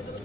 over them.